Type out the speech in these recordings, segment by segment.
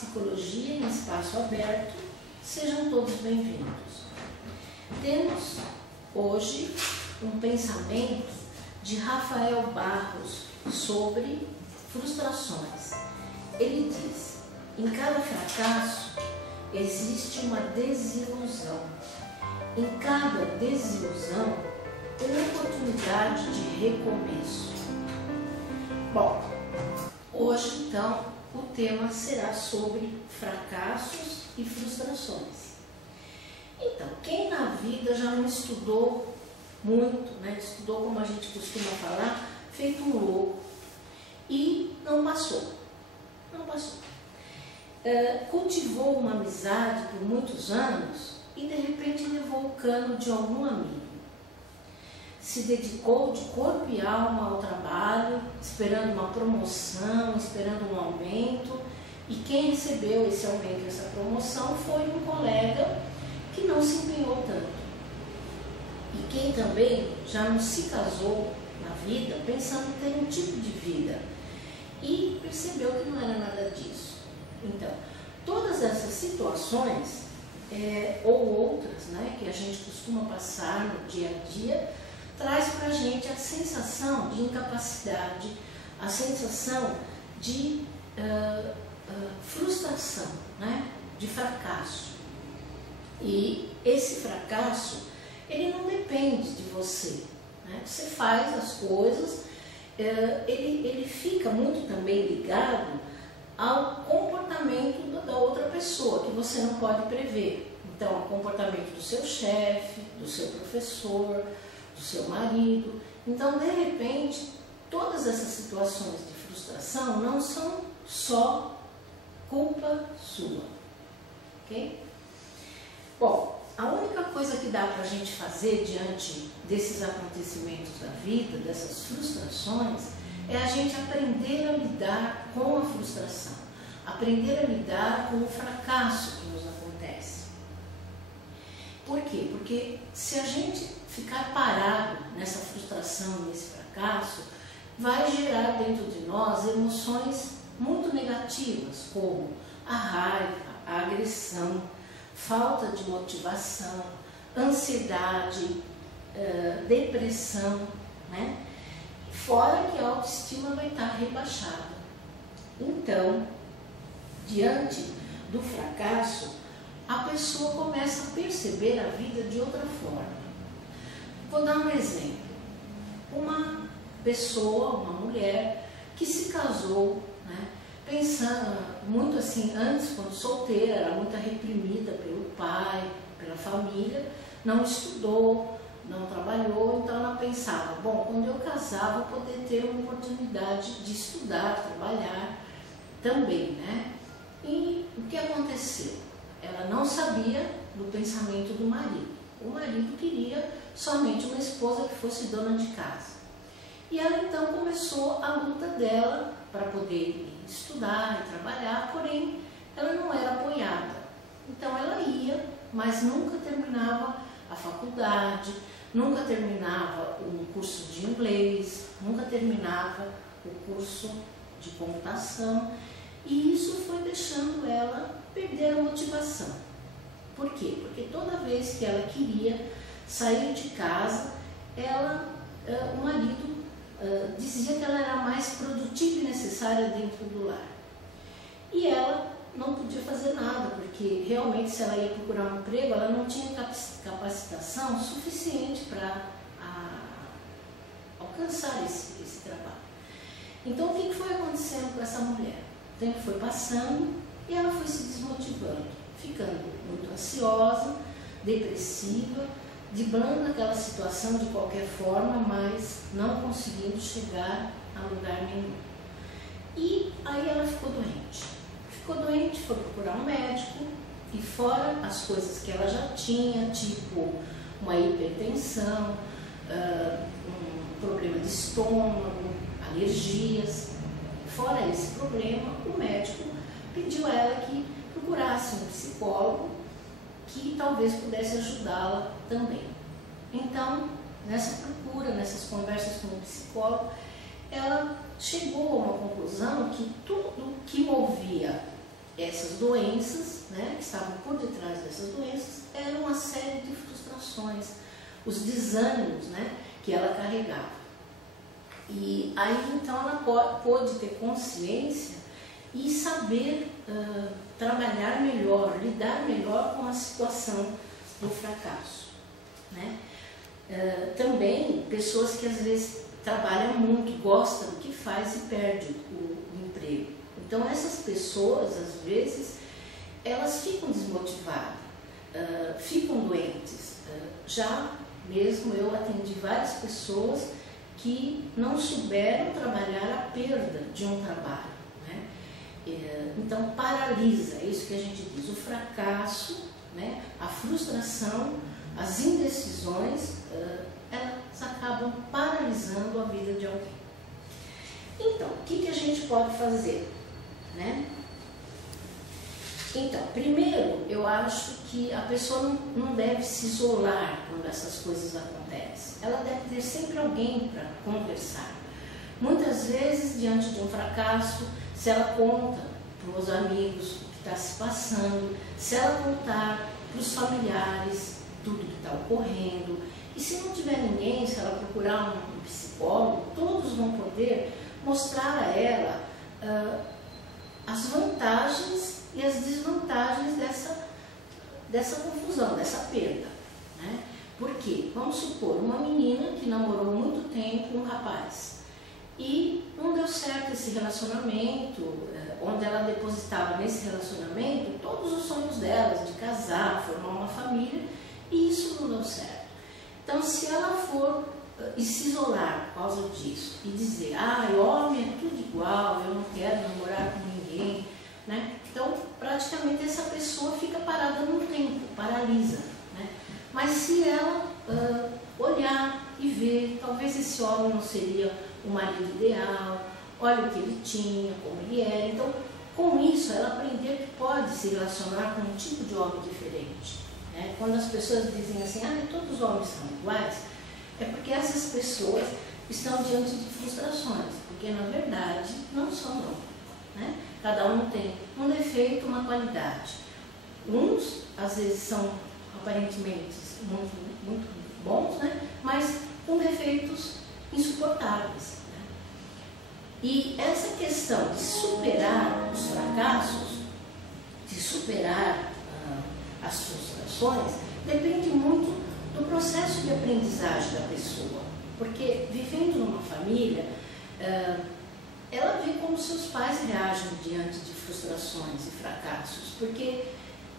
Psicologia em Espaço Aberto. Sejam todos bem-vindos. Temos hoje um pensamento de Rafael Barros sobre frustrações. Ele diz: em cada fracasso existe uma desilusão. Em cada desilusão, uma oportunidade de recomeço. Bom, hoje então o tema será sobre fracassos e frustrações. Então, quem na vida já não estudou muito, estudou, como a gente costuma falar, feito um louco e não passou. Cultivou uma amizade por muitos anos e de repente levou o cano de algum amigo. Se dedicou de corpo e alma ao trabalho, esperando uma promoção, esperando um aumento, e quem recebeu esse aumento, essa promoção, foi um colega que não se empenhou tanto. E quem também já não se casou na vida pensando em ter um tipo de vida e percebeu que não era nada disso. Então, todas essas situações, ou outras, que a gente costuma passar no dia a dia, traz para a gente a sensação de incapacidade, a sensação de frustração, de fracasso. E esse fracasso, ele não depende de você. Você faz as coisas, ele fica muito também ligado ao comportamento da outra pessoa, que você não pode prever. Então, o comportamento do seu chefe, do seu professor, do seu marido. Então, de repente, todas essas situações de frustração não são só culpa sua, ok? Bom, a única coisa que dá para a gente fazer diante desses acontecimentos da vida, dessas frustrações, é a gente aprender a lidar com a frustração, aprender a lidar com o fracasso que nos acontece. Por quê? Porque se a gente ficar parado nessa frustração, nesse fracasso, vai gerar dentro de nós emoções muito negativas, como a raiva, a agressão, falta de motivação, ansiedade, depressão, Fora que a autoestima vai estar rebaixada. Então, diante do fracasso, a pessoa começa a perceber a vida de outra forma. Vou dar um exemplo. Uma pessoa, uma mulher, que se casou, pensando muito assim, antes, quando solteira, era muito reprimida pelo pai, pela família, não estudou, não trabalhou, então ela pensava, bom, quando eu casar vou poder ter uma oportunidade de estudar, trabalhar também, E o que aconteceu? Ela não sabia do pensamento do marido. O marido queria somente uma esposa que fosse dona de casa. E ela então começou a luta dela para poder estudar e trabalhar, porém ela não era apoiada. Então ela ia, mas nunca terminava a faculdade, nunca terminava um curso de inglês, nunca terminava o curso de computação, e isso foi deixando ela perder a motivação. Por quê? Porque toda vez que ela queria sair de casa, o marido dizia que ela era mais produtiva e necessária dentro do lar. E ela não podia fazer nada, porque realmente se ela ia procurar um emprego, ela não tinha capacitação suficiente para alcançar esse trabalho. Então, o que foi acontecendo com essa mulher? O tempo foi passando e ela foi se desmotivando, ficando muito ansiosa, depressiva, driblando aquela situação de qualquer forma, mas não conseguindo chegar a lugar nenhum. E aí ela ficou doente. Foi procurar um médico, e fora as coisas que ela já tinha, tipo uma hipertensão, um problema de estômago, alergias, fora esse problema, o médico pediu a ela que procurasse um psicólogo que talvez pudesse ajudá-la também. Então, nessa procura, nessas conversas com o psicólogo, ela chegou a uma conclusão que tudo que movia essas doenças, né, que estavam por detrás dessas doenças, eram uma série de frustrações, os desânimos, né, que ela carregava. E aí então ela pôde ter consciência e saber trabalhar melhor, lidar melhor com a situação do fracasso, né? Também pessoas que às vezes trabalham muito, gostam do que faz e perdem o emprego. Então essas pessoas, às vezes, elas ficam desmotivadas, ficam doentes. Já mesmo eu atendi várias pessoas que não souberam trabalhar a perda de um trabalho, né? Então paralisa, é isso que a gente diz, o fracasso, né? A frustração, as indecisões, elas acabam paralisando a vida de alguém. Então, o que a gente pode fazer, né? Então, primeiro, eu acho que a pessoa não deve se isolar quando essas coisas acontecem. Ela deve ter sempre alguém para conversar. Muitas vezes, diante de um fracasso, se ela conta para os amigos o que está se passando, se ela contar para os familiares tudo que está ocorrendo, e se não tiver ninguém, se ela procurar um psicólogo, todos vão poder mostrar a ela as vantagens e as desvantagens dessa confusão, dessa perda, né? Porque, vamos supor, uma menina que namorou muito tempo um rapaz e não deu certo esse relacionamento, onde ela depositava nesse relacionamento todos os sonhos delas, de casar, formar uma família, e isso não deu certo. Então, se ela for e se isolar por causa disso e dizer, homem é tudo igual, eu não quero namorar com ninguém, né? Então, praticamente essa pessoa fica parada no tempo, paralisa, né? Mas se ela olhar e ver, talvez esse homem não seria o marido ideal, olha o que ele tinha, como ele era. Então, com isso, ela aprendeu que pode se relacionar com um tipo de homem diferente, né? Quando as pessoas dizem assim, todos os homens são iguais, é porque essas pessoas estão diante de frustrações, porque na verdade não são não, né? Cada um tem um defeito, uma qualidade. Uns, às vezes, são aparentemente muito bons, né? Mas com defeitos insuportáveis, né? E essa questão de superar os fracassos, de superar as frustrações, depende muito do processo de aprendizagem da pessoa. Porque vivendo numa família, ela vê como seus pais reagem diante de frustrações e fracassos, porque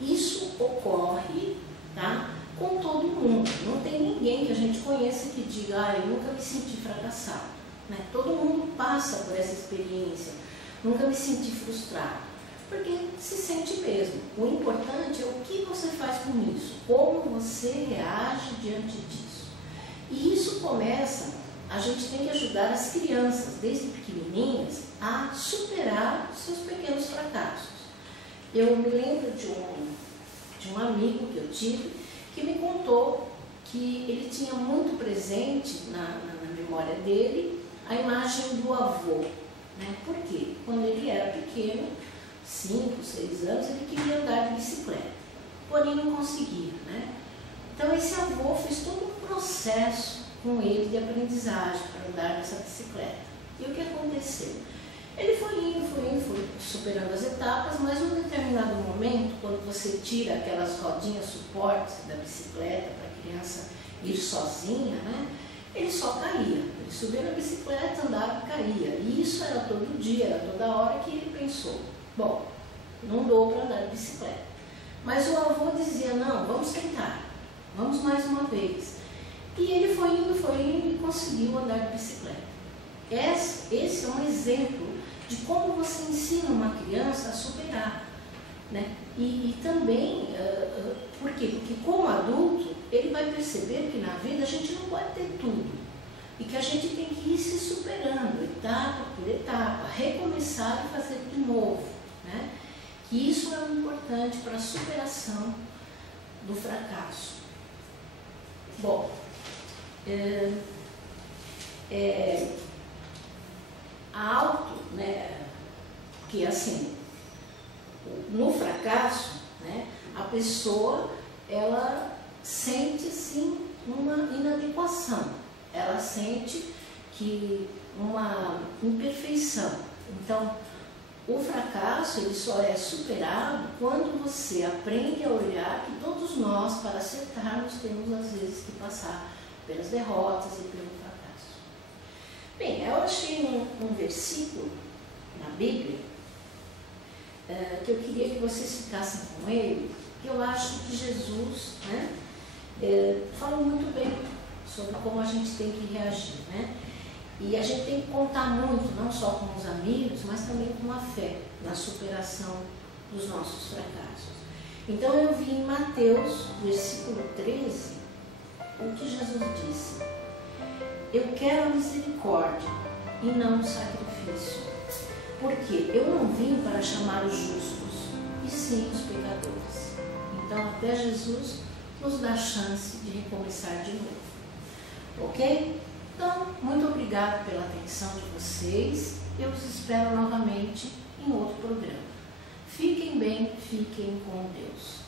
isso ocorre, tá, com todo mundo. Não tem ninguém que a gente conheça que diga, eu nunca me senti fracassado, né? Todo mundo passa por essa experiência, nunca me senti frustrado, porque se sente mesmo. O importante é o que você faz com isso, como você reage diante disso. E isso começa, a gente tem que ajudar as crianças, desde pequenininhas, a superar os seus pequenos fracassos. Eu me lembro de um amigo que eu tive, que me contou que ele tinha muito presente na memória dele a imagem do avô, né? Por quê? Quando ele era pequeno, 5, 6 anos, ele queria andar de bicicleta, porém não conseguia, né? Então esse avô fez todo um processo com ele de aprendizagem para andar nessa bicicleta. E o que aconteceu? Ele foi indo, superando as etapas, mas em um determinado momento, quando você tira aquelas rodinhas suportes da bicicleta para a criança ir sozinha, né? Ele só caía. Ele subia na bicicleta, andava e caía. E isso era todo dia, era toda hora que ele pensou, bom, não dou para andar de bicicleta. Mas o avô dizia, não, vamos tentar, vamos mais uma vez. E ele foi indo e conseguiu andar de bicicleta. Esse é um exemplo de como você ensina uma criança a superar, né? E também, por quê? Porque como adulto, ele vai perceber que na vida a gente não pode ter tudo. E que a gente tem que ir se superando, etapa por etapa, recomeçar e fazer de novo, né? Que isso é importante para a superação do fracasso. Bom, a auto, né, que assim, no fracasso, né, a pessoa, ela sente sim uma inadequação, ela sente que uma imperfeição. Então, o fracasso ele só é superado quando você aprende a olhar que todos nós, para acertarmos, temos às vezes que passar pelas derrotas e pelo fracasso. Bem, eu achei um versículo na Bíblia que eu queria que vocês ficassem com ele, que eu acho que Jesus, né, fala muito bem sobre como a gente tem que reagir, né? E a gente tem que contar muito, não só com os amigos, mas também com a fé na superação dos nossos fracassos. Então eu vi em Mateus, versículo 13, o que Jesus disse: eu quero a misericórdia e não o sacrifício, porque eu não vim para chamar os justos, e sim os pecadores. Então até Jesus nos dá a chance de recomeçar de novo. Ok? Então, muito obrigada pela atenção de vocês. Eu os espero novamente em outro programa. Fiquem bem, fiquem com Deus.